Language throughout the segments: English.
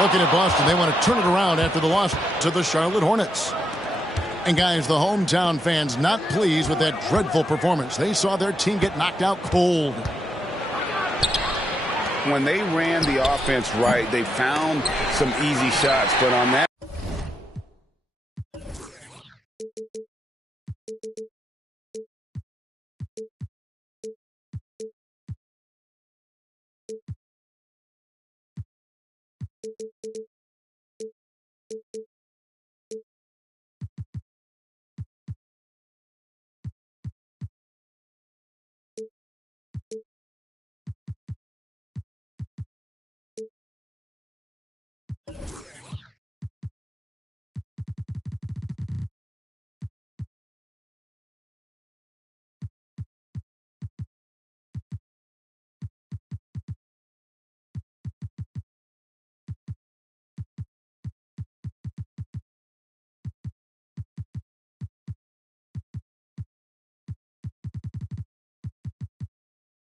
Looking at Boston, they want to turn it around after the loss to the Charlotte Hornets. And guys, the hometown fans not pleased with that dreadful performance. They saw their team get knocked out cold. When they ran the offense right, they found some easy shots, but on that.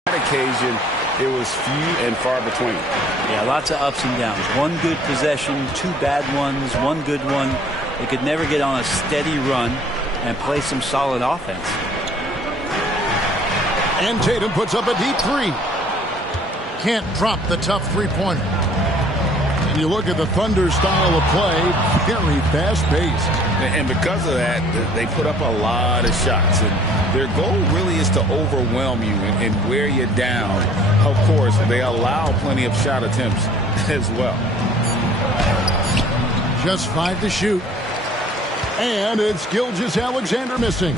Occasion, it was few and far between. Yeah, lots of ups and downs. One good possession, two bad ones, one good one. They could never get on a steady run and play some solid offense. And Tatum puts up a deep three. Can't drop the tough three-pointer. And you look at the Thunder style of play, very fast-paced. And because of that, they put up a lot of shots. And their goal really is to overwhelm you and wear you down. Of course, they allow plenty of shot attempts as well. Just 5 to shoot. And it's Gilgeous-Alexander missing.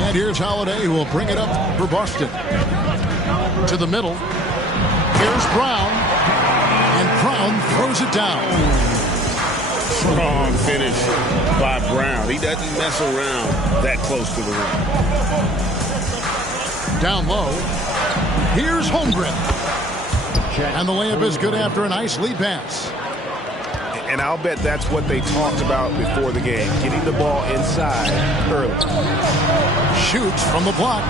And here's Holiday, who will bring it up for Boston. To the middle. Here's Brown. And Brown throws it down. Strong finish by Brown. He doesn't mess around that close to the rim. Down low. Here's Holmgren. And the layup is good after a nice lead pass. And I'll bet that's what they talked about before the game, getting the ball inside early. Shoots from the block.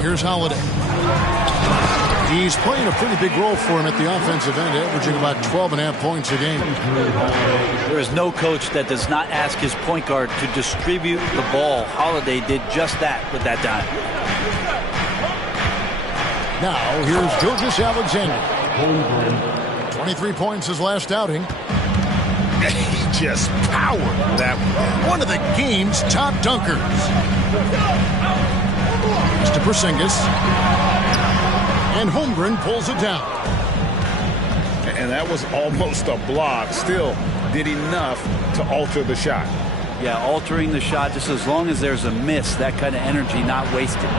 Here's Holiday. He's playing a pretty big role for him at the offensive end, averaging about 12.5 points a game. There is no coach that does not ask his point guard to distribute the ball. Holiday did just that with that dime. Now, here's Gilgeous-Alexander. 23 points his last outing. He just powered that one of the game's top dunkers. Mr. Porzingis. And Holmgren pulls it down. And that was almost a block. Still did enough to alter the shot. Yeah, altering the shot just as long as there's a miss. That kind of energy not wasted.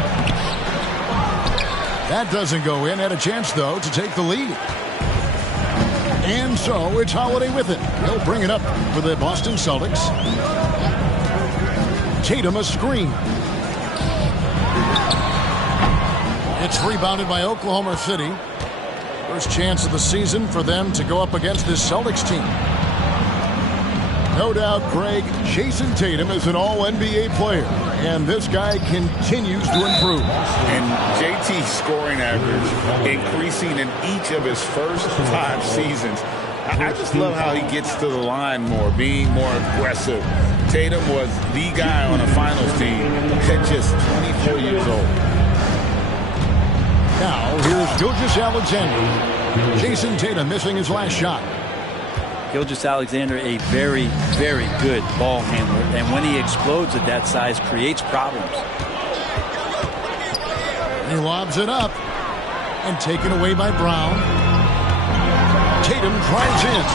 That doesn't go in. Had a chance, though, to take the lead. And so it's Holiday with it. He'll bring it up for the Boston Celtics. Tatum a screen. It's rebounded by Oklahoma City. First chance of the season for them to go up against this Celtics team. No doubt, Greg, Jason Tatum is an all-NBA player, and this guy continues to improve. And JT's scoring average increasing in each of his first 5 seasons. I just love how he gets to the line more, being more aggressive. Tatum was the guy on a finals team at just 24 years old. Now, here's Gilgeous-Alexander. Jason Tatum missing his last shot. Gilgeous-Alexander, a very, very good ball handler. And when he explodes at that size, creates problems. He lobs it up. And taken away by Brown. Tatum drives in.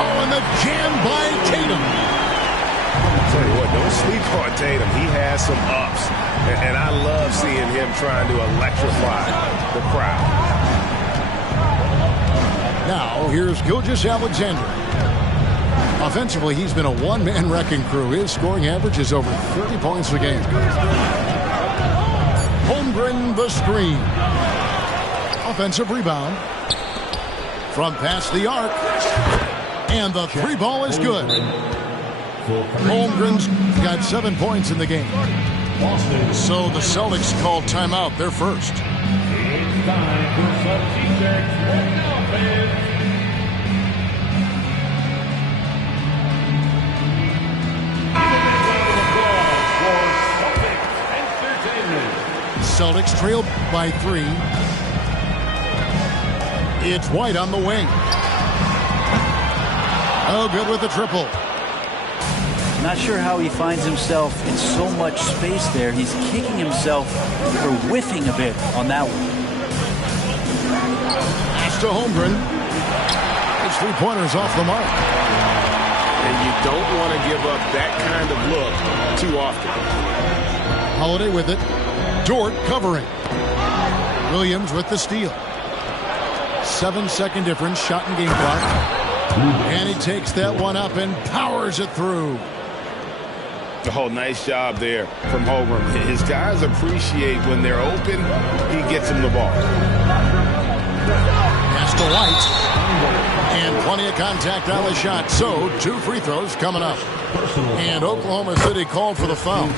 Oh, and the jam by Tatum. I'll tell you what, don't sleep on Tatum. He has some ups. And I love seeing him trying to electrify the crowd. Now, here's Gilgeous-Alexander. Offensively, he's been a one-man wrecking crew. His scoring average is over 30 points a game. Holmgren the screen. Offensive rebound. From past the arc. And the three ball is good. Holmgren's got 7 points in the game. So the Celtics called timeout. They're first. It's time for some T-shirts. Celtics trail by 3. It's White on the wing. Oh, good with the triple. Not sure how he finds himself in so much space there. He's kicking himself for whiffing a bit on that one. Pass to Holmgren. It's 3-pointers off the mark. And you don't want to give up that kind of look too often. Holiday with it. Dort covering. Williams with the steal. 7-second difference, shot and game clock. And he takes that one up and powers it through. Oh, nice job there from Holmgren. His guys appreciate when they're open, he gets them the ball. Pass to White. And plenty of contact on the shot. So, 2 free throws coming up. And Oklahoma City called for the foul.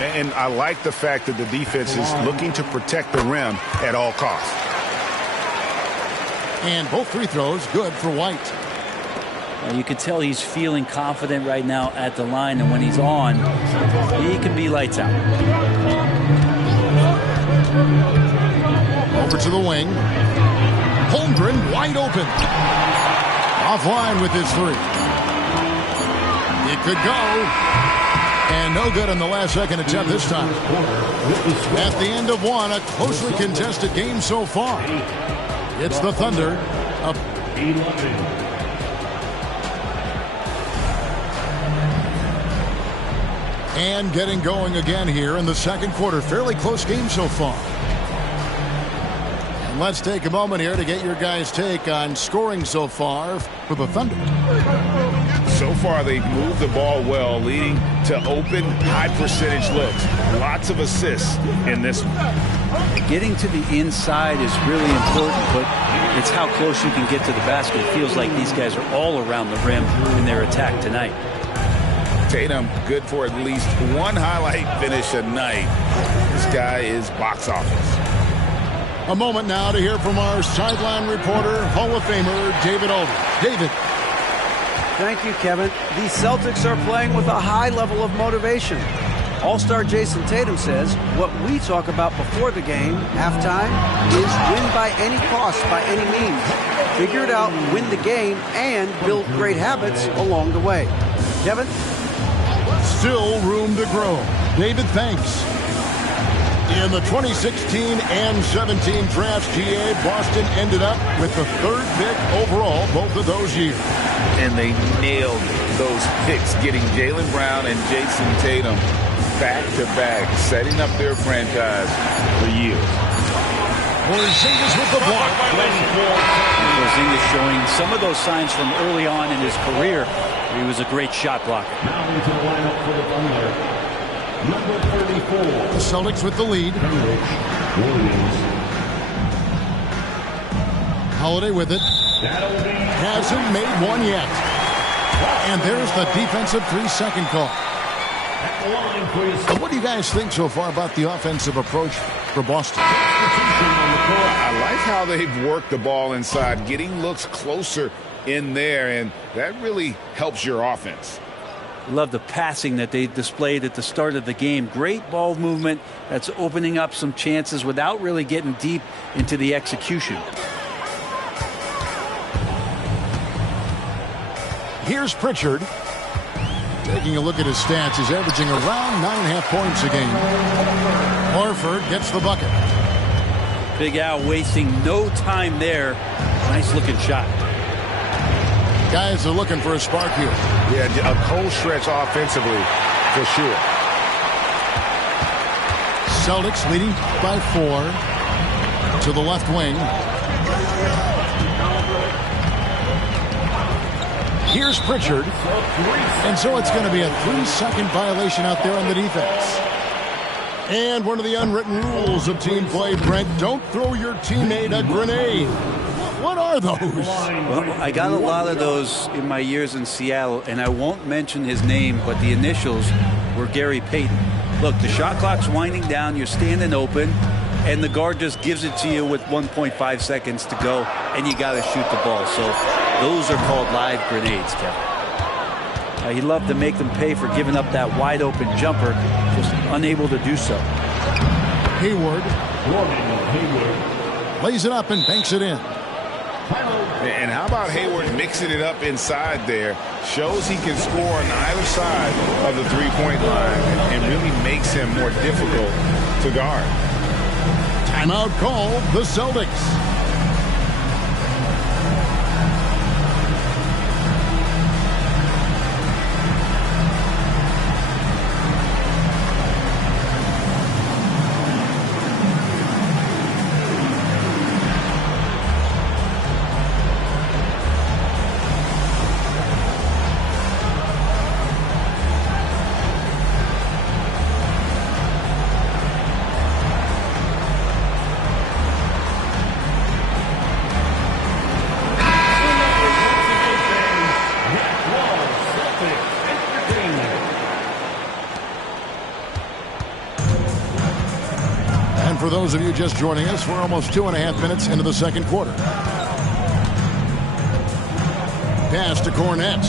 And I like the fact that the defense is looking to protect the rim at all costs. And both free throws good for White. You can tell he's feeling confident right now at the line, and when he's on, he can be lights out. Over to the wing. Holmgren wide open. Offline with his 3. It could go. And no good on the last second attempt this time. At the end of one, a closely contested game so far. It's the Thunder up 11. And getting going again here in the second quarter. Fairly close game so far. And let's take a moment here to get your guys' take on scoring so far for the Thunder. So far, they've moved the ball well, leading to open, high-percentage looks. Lots of assists in this one. Getting to the inside is really important, but it's how close you can get to the basket. It feels like these guys are all around the rim in their attack tonight. Tatum, good for at least one highlight finish a night. This guy is box office. A moment now to hear from our sideline reporter, Hall of Famer David Aldridge. David. Thank you, Kevin. The Celtics are playing with a high level of motivation. All-star Jason Tatum says what we talk about before the game, halftime, is win by any cost, by any means. Figure it out, win the game, and build great habits along the way. Kevin? Still room to grow. David, thanks. In the 2016 and 17 drafts, GA, Boston ended up with the 3rd pick overall both of those years. And they nailed those picks, getting Jaylen Brown and Jason Tatum back-to-back, setting up their franchise for years. Porzingis with the block. Porzingis showing some of those signs from early on in his career. He was a great shot blocker. Now into the lineup for the Thunder. Number 34. The Celtics with the lead. Williams. Holiday with it. Hasn't made one yet. And there's the defensive 3-second call. What do you guys think so far about the offensive approach for Boston? I like how they've worked the ball inside, getting looks closer in there, and that really helps your offense. Love the passing that they displayed at the start of the game. Great ball movement that's opening up some chances without really getting deep into the execution. Here's Pritchard. Taking a look at his stats, he's averaging around 9.5 points a game. Horford gets the bucket. Big Al wasting no time there. Nice looking shot. Guys are looking for a spark here. Yeah, a cold stretch offensively, for sure. Celtics leading by 4 to the left wing. Here's Pritchard. And so it's going to be a 3-second violation out there on the defense. And one of the unwritten rules of team play, Brent, don't throw your teammate a grenade. What are those? Well, I got a lot of those in my years in Seattle, and I won't mention his name, but the initials were Gary Payton. Look, the shot clock's winding down. You're standing open, and the guard just gives it to you with 1.5 seconds to go, and you got to shoot the ball. So those are called live grenades, Kevin. He'd love to make them pay for giving up that wide open jumper, just unable to do so. Hayward lays it up and banks it in. And how about Hayward mixing it up inside there? Shows he can score on either side of the three-point line and really makes him more difficult to guard. Timeout called the Celtics. For those of you just joining us, we're almost 2.5 minutes into the second quarter. Pass to Cornette.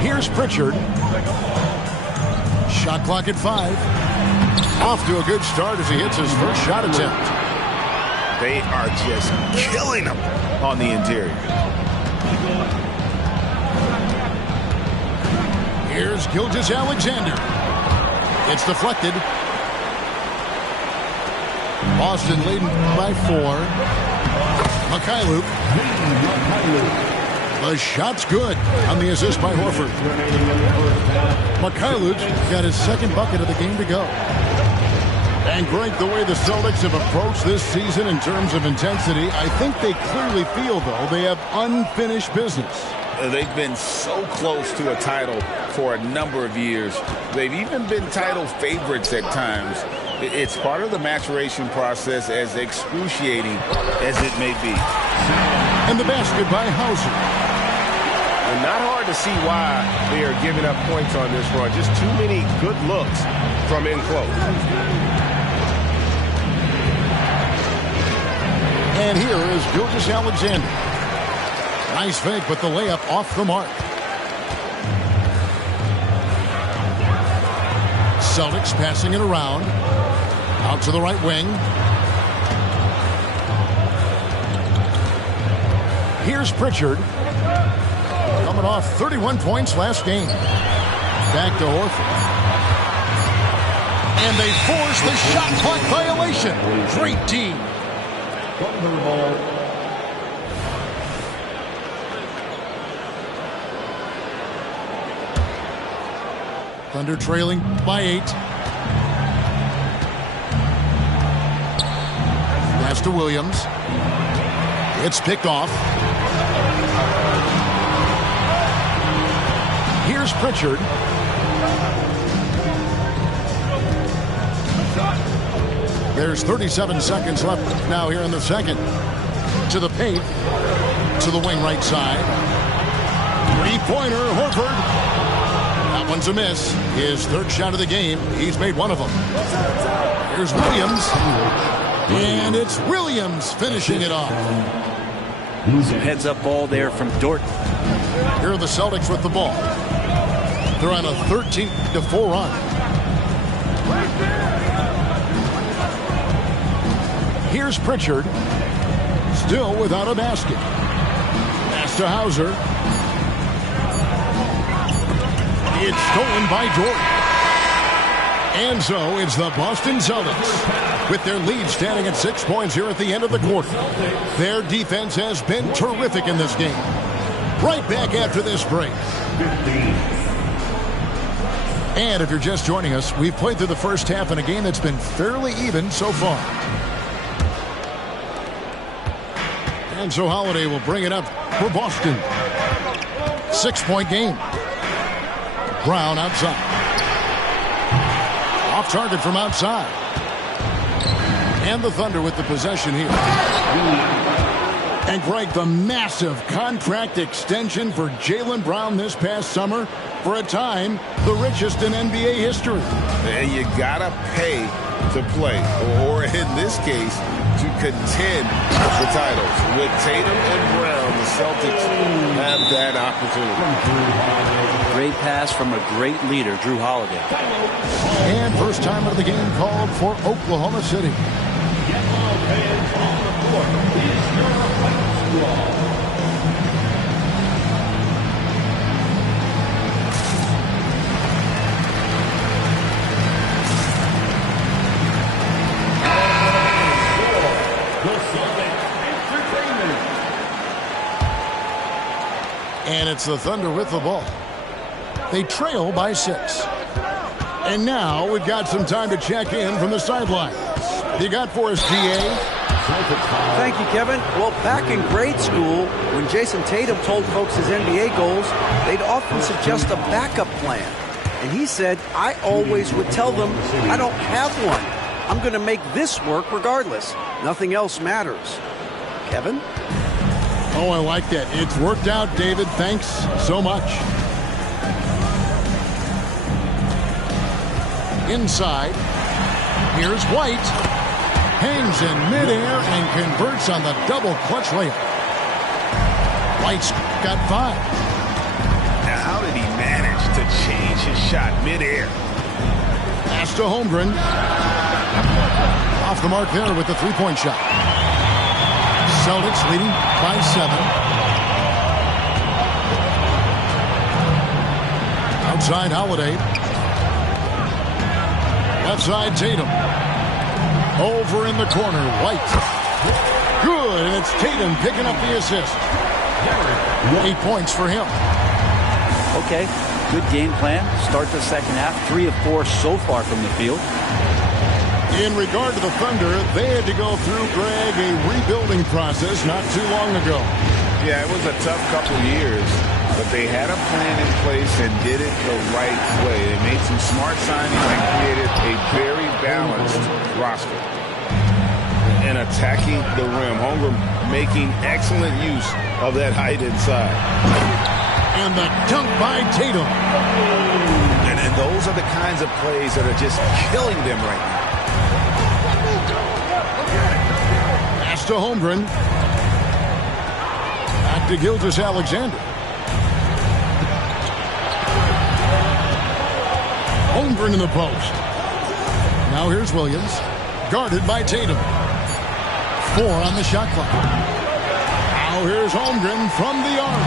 Here's Pritchard. Shot clock at 5. Off to a good start as he hits his first shot attempt. They are just killing him on the interior. Here's Gilgeous-Alexander. It's deflected. Boston leading by 4. Mikhailuk. The shot's good on the assist by Horford. Mikhailuk got his second bucket of the game to go. And Greg, the way the Celtics have approached this season in terms of intensity, I think they clearly feel, though, they have unfinished business. They've been so close to a title for a number of years. They've even been title favorites at times. It's part of the maturation process, as excruciating as it may be. And the basket by Hauser. And not hard to see why they are giving up points on this run. Just too many good looks from in close. And here is Gilgeous-Alexander. Nice fake, but the layup off the mark. Celtics passing it around. Out to the right wing. Here's Pritchard. Coming off 31 points last game. Back to Horford. And they force the shot clock violation. Great team. Thunder trailing by 8. Pass to Williams. It's picked off. Here's Pritchard. There's 37 seconds left now here in the second. To the paint. To the wing right side. Three-pointer, Horford. That one's a miss. His third shot of the game. He's made one of them. Here's Williams. And it's Williams finishing it off. Some heads-up ball there from Dort. Here are the Celtics with the ball. They're on a 13-4 run. Here's Pritchard. Still without a basket. Pass to Hauser. It's stolen by Dort. And so it's the Boston Celtics with their lead standing at 6 points here at the end of the quarter. Their defense has been terrific in this game. Right back after this break. And if you're just joining us, we've played through the first half in a game that's been fairly even so far. And so Holiday will bring it up for Boston. 6-point game. Brown outside. Off target from outside. And the Thunder with the possession here. And Greg, the massive contract extension for Jaylen Brown this past summer. for a time the richest in NBA history. And you gotta pay to play, or in this case, to contend for titles. With Tatum and Brown, the Celtics have that opportunity. Great pass from a great leader, Drew Holiday. And first time of the game called for Oklahoma City. And it's the Thunder with the ball. They trail by 6. And now we've got some time to check in from the sideline. You got for us, GA? Thank you, Kevin. Well, back in grade school, when Jason Tatum told folks his NBA goals, they'd often suggest a backup plan. And he said, I always would tell them, I don't have one. I'm going to make this work regardless. Nothing else matters. Kevin? Oh, I like that. It's worked out, David. Thanks so much. Inside. Here's White. Hangs in midair and converts on the double clutch layup. White's got 5. Now, how did he manage to change his shot midair? Pass to Holmgren. Off the mark there with the three-point shot. Celtics leading by 7. Outside Holiday. Left side Tatum. Over in the corner, White. Good, and it's Tatum picking up the assist. 8 points for him. Okay, good game plan. Start the second half. 3 of 4 so far from the field. In regard to the Thunder, they had to go through, Greg, a rebuilding process not too long ago. Yeah, it was a tough couple years, but they had a plan in place and did it the right way. They made some smart signings and created a very balanced roster. And attacking the rim. Holmgren making excellent use of that height inside. And the dunk by Tatum. And those are the kinds of plays that are just killing them right now. Pass to Holmgren. Back to Gilgeous-Alexander. Holmgren in the post. Now here's Williams. Guarded by Tatum. 4 on the shot clock. Now here's Holmgren from the arc.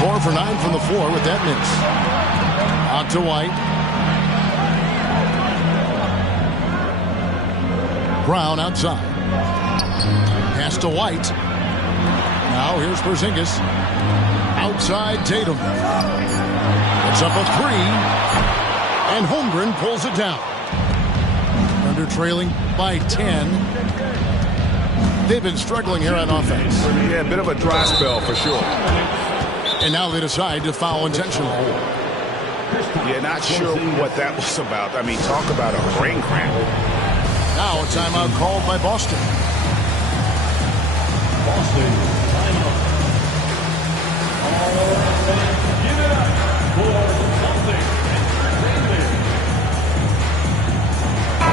4 for 9 from the floor with that miss. Out to White. Brown outside. Pass to White. Now here's Porzingis. Outside Tatum. It's up a 3. And Holmgren pulls it down. Under trailing by 10. They've been struggling here on offense. Yeah, a bit of a dry spell for sure. And now they decide to foul intentionally. Yeah, not sure what that was about. I mean, talk about a brain cramp. Now a timeout called by Boston. Boston, timeout. All fans, give it up for Celtics Entertainment.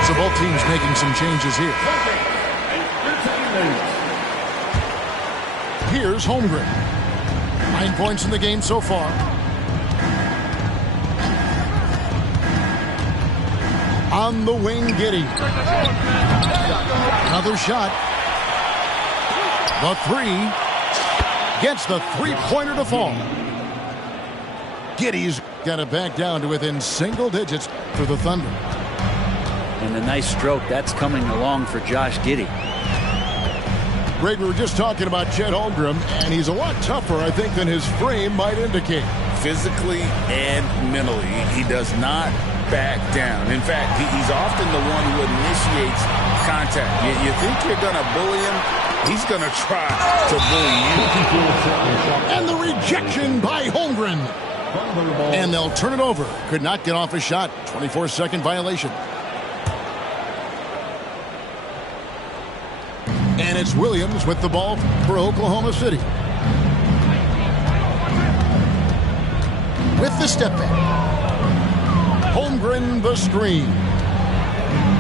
So both teams making some changes here. Here's Holmgren. 9 points in the game so far. On the wing, Giddey. Another shot. The 3. Gets the three-pointer to fall. Giddey's got it back down to within single digits for the Thunder. And a nice stroke. That's coming along for Josh Giddey. Greg, we were just talking about Chet Holmgren, and he's a lot tougher, I think, than his frame might indicate. Physically and mentally, he does not back down. In fact, he's often the one who initiates contact. You think you're going to bully him? He's going to try to bully you. And the rejection by Holmgren. And they'll turn it over. Could not get off a shot. 24-second violation. And it's Williams with the ball for Oklahoma City. with the step back. Holmgren the screen.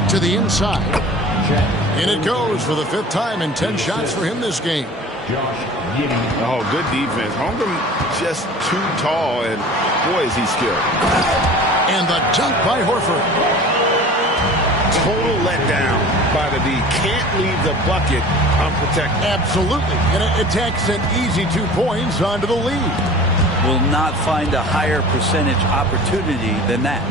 To the inside. And it goes for the 5th time and 10 shots for him this game. Oh, good defense. Holmgren just too tall, and boy, is he skilled. And the dunk by Horford. Total letdown by the D. Can't leave the bucket unprotected. Absolutely. And it attacks an easy 2 points onto the lead. Will not find a higher percentage opportunity than that.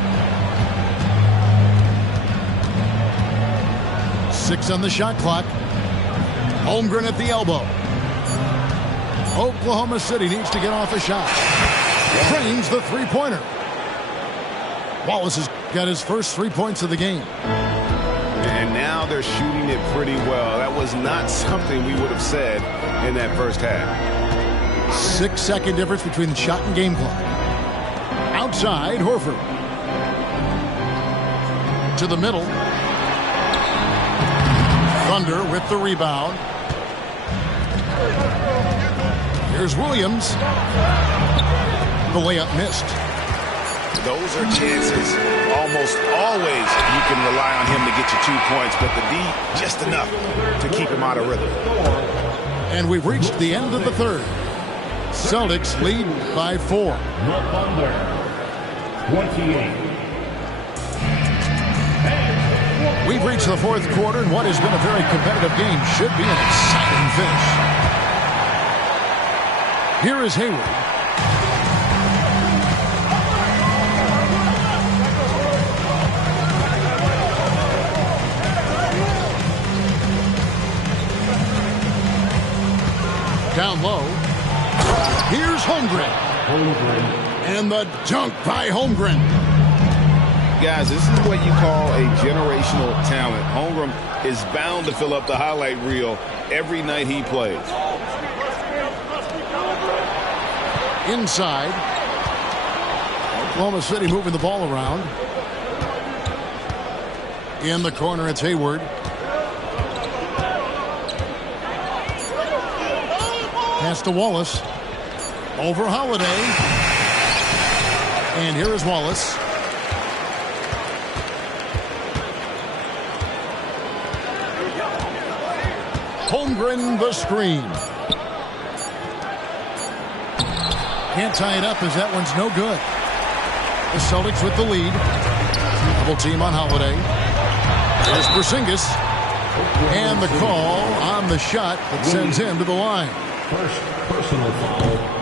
6 on the shot clock. Holmgren at the elbow. Oklahoma City needs to get off a shot. Trains the three-pointer. Wallace has got his first 3 points of the game. And now they're shooting it pretty well. That was not something we would have said in that first half. 6-second difference between the shot and game clock. Outside, Horford. To the middle. Thunder with the rebound. Here's Williams. The layup missed. Those are chances. Almost always you can rely on him to get you 2 points, but the D just enough to keep him out of rhythm. And we've reached the end of the 3rd. Celtics lead by 4. 28. We've reached the 4th quarter, and what has been a very competitive game should be an exciting finish. Here is Hayward. Down low. Here's Holmgren. And the dunk by Holmgren. Guys, this is what you call a generational talent. Holmgren is bound to fill up the highlight reel every night he plays. Inside. Oklahoma City moving the ball around. In the corner, it's Hayward. Pass to Wallace. Over Holiday. And here is Wallace. Holmgren the screen. Can't tie it up as that one's no good. The Celtics with the lead. Double team on Holiday. There's Porzingis. And the call on the shot that sends him to the line. First personal foul.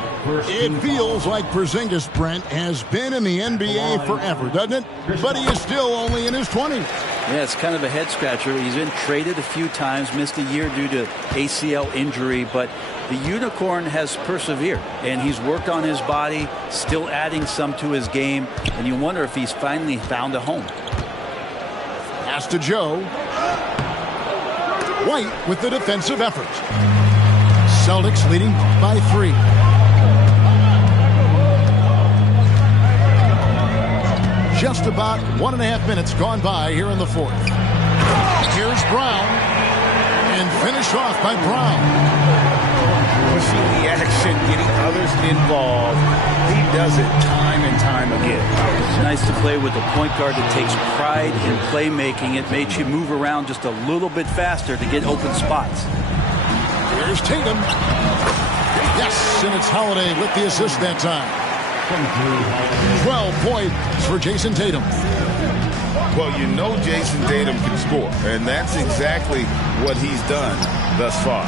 It feels like Porzingis, Brent, has been in the NBA forever, doesn't it? But he is still only in his 20s. Yeah, it's kind of a head scratcher. He's been traded a few times, missed a year due to ACL injury, but the Unicorn has persevered, and he's worked on his body, still adding some to his game, and you wonder if he's finally found a home. Pass to Joe. White with the defensive effort. Celtics leading by 3. Just about 1.5 minutes gone by here in the 4th. Here's Brown. And finished off by Brown. Pushing the action, getting others involved. He does it time and time again. It's nice to play with a point guard that takes pride in playmaking. It makes you move around just a little bit faster to get open spots. Here's Tatum. Yes, and it's Holiday with the assist that time. 12 points for Jason Tatum. Well, you know Jason Tatum can score, and that's exactly what he's done thus far.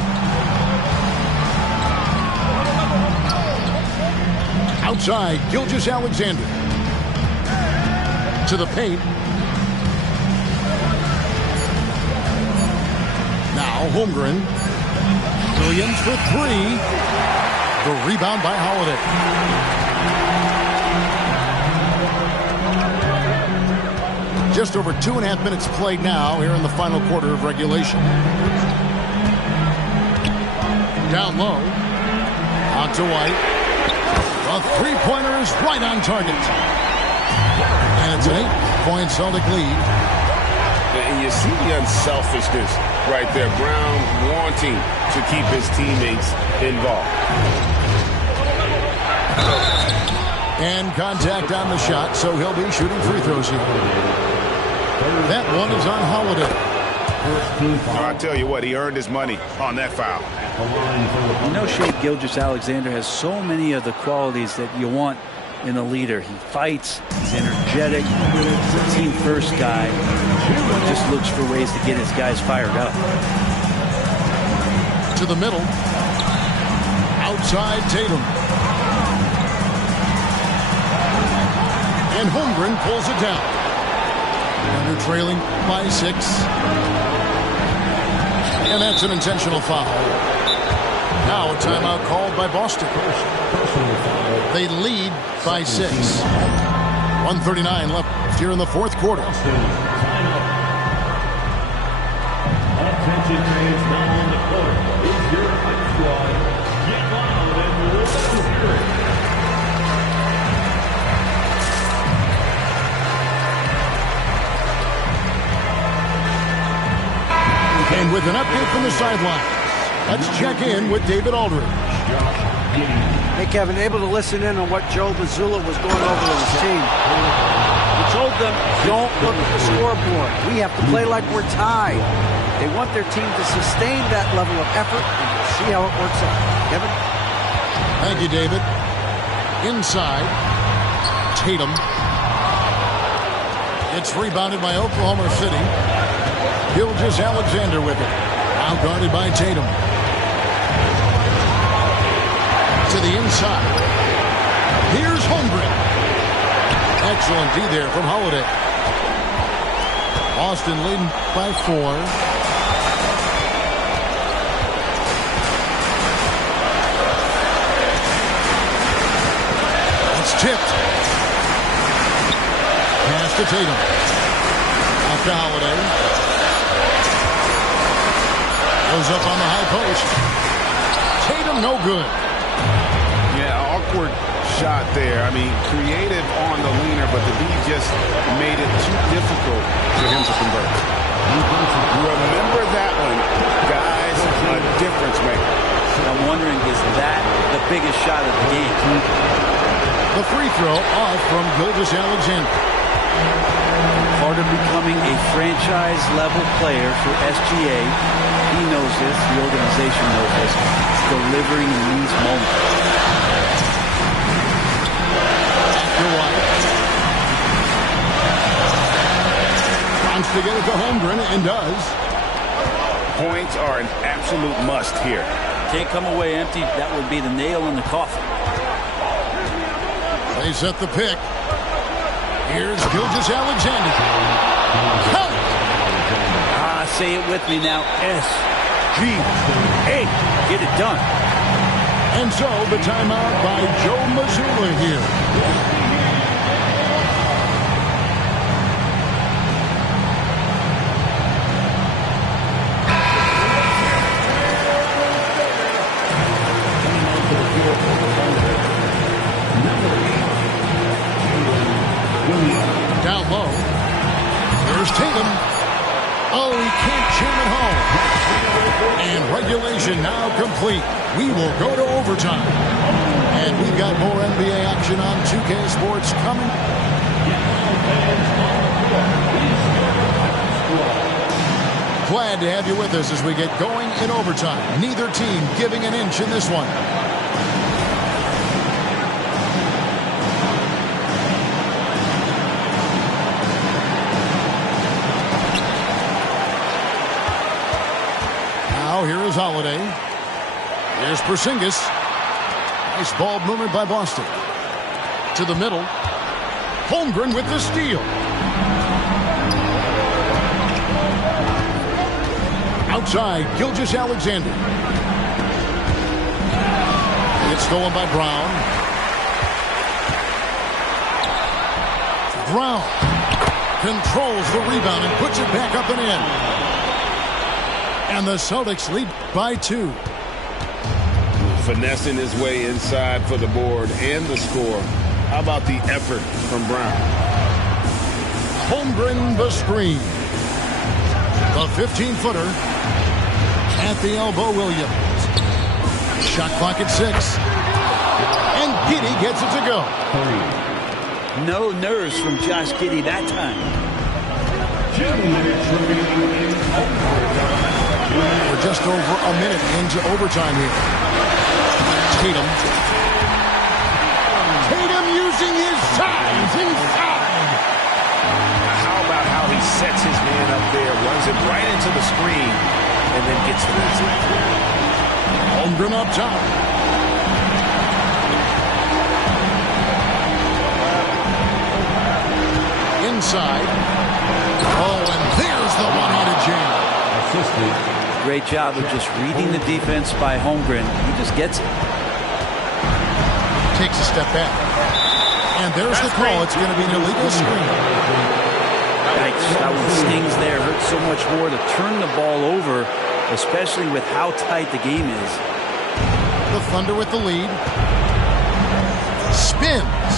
Outside, Gilgeous-Alexander. To the paint. Now Holmgren. Williams for 3. The rebound by Holiday. Just over 2.5 minutes played now here in the final quarter of regulation. Down low. Out to White. A three-pointer is right on target. And it's an 8-point Celtic lead. And you see the unselfishness right there. Brown wanting to keep his teammates involved. And contact on the shot, so he'll be shooting free throws here. That one is on Holiday. I tell you what, he earned his money on that foul. You know, Shea Gilgeous-Alexander has so many of the qualities that you want in a leader. He fights, he's energetic, he's a team-first guy. Just looks for ways to get his guys fired up. To the middle. Outside Tatum. And Holmgren pulls it down. Under trailing by 6. And that's an intentional foul. Now a timeout called by Boston. They lead by 6. 1:39 left here in the fourth quarter. Attention fans now on the court. Is your hype squad. Get loud and let's hear it. And with an update from the sideline, let's check in with David Aldridge. Hey, Kevin, able to listen in on what Joe Mazzulla was going over with his team. He told them, don't look at the scoreboard. We have to play like we're tied. They want their team to sustain that level of effort, and we'll see how it works out. Kevin? Thank you, David. Inside, Tatum. It's rebounded by Oklahoma City. Gilgeous-Alexander with it. Now guarded by Tatum. To the inside. Here's Holmgren. Excellent D there from Holiday. Boston leading by 4. It's tipped. Pass to Tatum. Off to Holiday. Goes up on the high post. Tatum no good. Yeah, awkward shot there. I mean, creative on the leaner, but the D just made it too difficult for him to convert. Remember that one, guys, a difference maker. I'm wondering, is that the biggest shot of the game? The free throw off from Gilgeous-Alexander. Part of becoming a franchise-level player for SGA. He knows this. The organization knows this. It's delivering in these moments. Wants to get it to Holmgren and does. Points are an absolute must here. Can't come away empty. That would be the nail in the coffin. They set the pick. Here's Gilgeous-Alexander. Count! Say it with me now. SGA. Get it done. And so the timeout by Joe Mazzulla here. Down low. There's Tatum. Oh, he can't jam it home. And regulation now complete. We will go to overtime. And we've got more NBA action on 2K Sports coming. Glad to have you with us as we get going in overtime. Neither team giving an inch in this one. Here is Holiday. Here's Porzingis. Nice ball movement by Boston. To the middle. Holmgren with the steal. Outside, Gilgeous-Alexander. It's stolen by Brown. Brown controls the rebound and puts it back up and in. And the Celtics lead by 2. Finessing his way inside for the board and the score. How about the effort from Brown? Holmgren the screen. The 15-footer at the elbow, Williams. Shot clock at 6. And Giddey gets it to go. No nerves from Josh Giddey that time. 2 minutes remaining in overtime. We're just over a minute into overtime here. Tatum. Tatum using his size inside. How about how he sets his man up there, runs it right into the screen, and then gets to the inside. Holmgren up top. Inside. Oh, and there's the one-handed jam. Great job of just reading the defense by Holmgren. He just gets it. Takes a step back. And there's the call. It's going to be an illegal screen. Yikes, that one stings there. Hurts so much more to turn the ball over, especially with how tight the game is. The Thunder with the lead. Spins.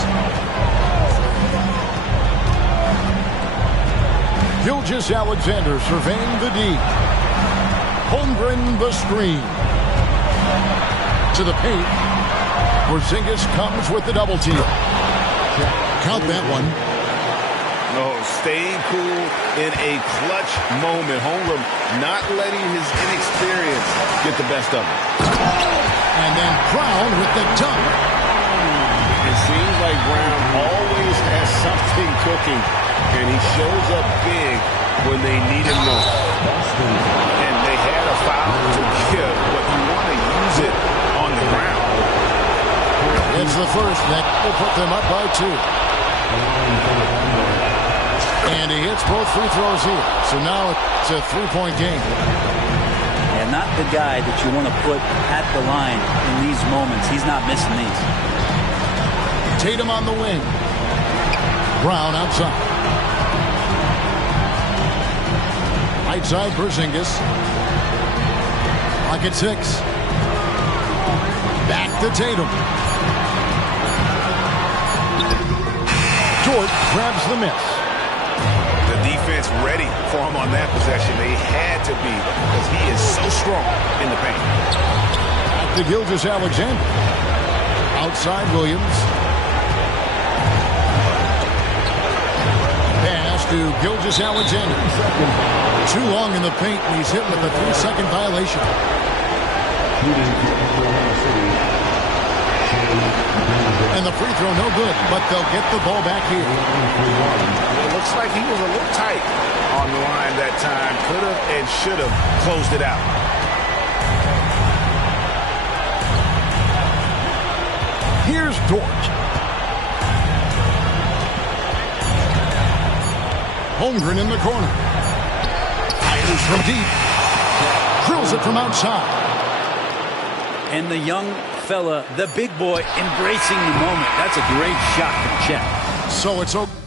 Gilgeous-Alexander surveying the D. Holmgren the screen. To the paint. Porzingis comes with the double team. Count that one. No, staying cool in a clutch moment. Holmgren not letting his inexperience get the best of him. And then Brown with the dunk. It seems like Brown always has something cooking, and he shows up big when they need him most. And they had a foul to give, but you want to use it on the ground. It's the first that will put them up by 2. And he hits both free throws here. So now it's a 3-point game. And not the guy that you want to put at the line in these moments. He's not missing these. Tatum on the wing. Brown outside. Right side, Porzingis. Clock at 6. Back to Tatum. Dort grabs the miss. The defense ready for him on that possession. They had to be because he is so strong in the paint. Back to Gilgeous-Alexander. Outside Williams. Pass to Gilgeous-Alexander. Too long in the paint, and he's hit with a 3-second violation. And the free throw no good, but they'll get the ball back here. It looks like he was a little tight on the line that time. Could have and should have closed it out. Here's Dort. Holmgren in the corner. Fires from deep. Drills it from outside. And the young fella, the big boy, embracing the moment. That's a great shot to check. So it's okay.